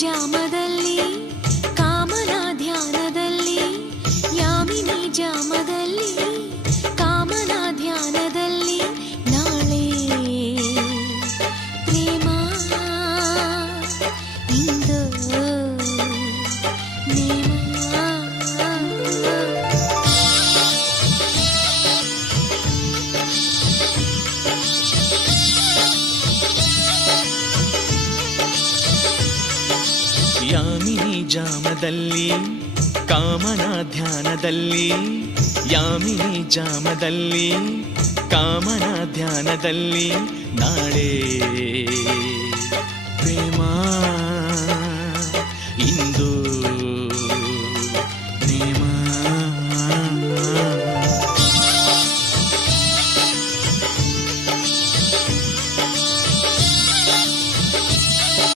ಜಾಮದಲ್ಲಿ ಕಾಮನ ಧ್ಯಾನದಲ್ಲಿ ಯಾಮಿನಿ ಜಾಮದಲ್ಲಿ ಕಾಮನ ಧ್ಯಾನದಲ್ಲಿ ನಾಳೆ ಪ್ರೇಮ ಇಂದು ಯಾಮಿನಿ ಜಾಮದಲ್ಲಿ ಕಾಮನ ಧ್ಯಾನದಲ್ಲಿ ಯಾಮಿನಿ ಜಾಮದಲ್ಲಿ ಕಾಮನ ಧ್ಯಾನದಲ್ಲಿ ನಾಳೆ ಪ್ರೇಮ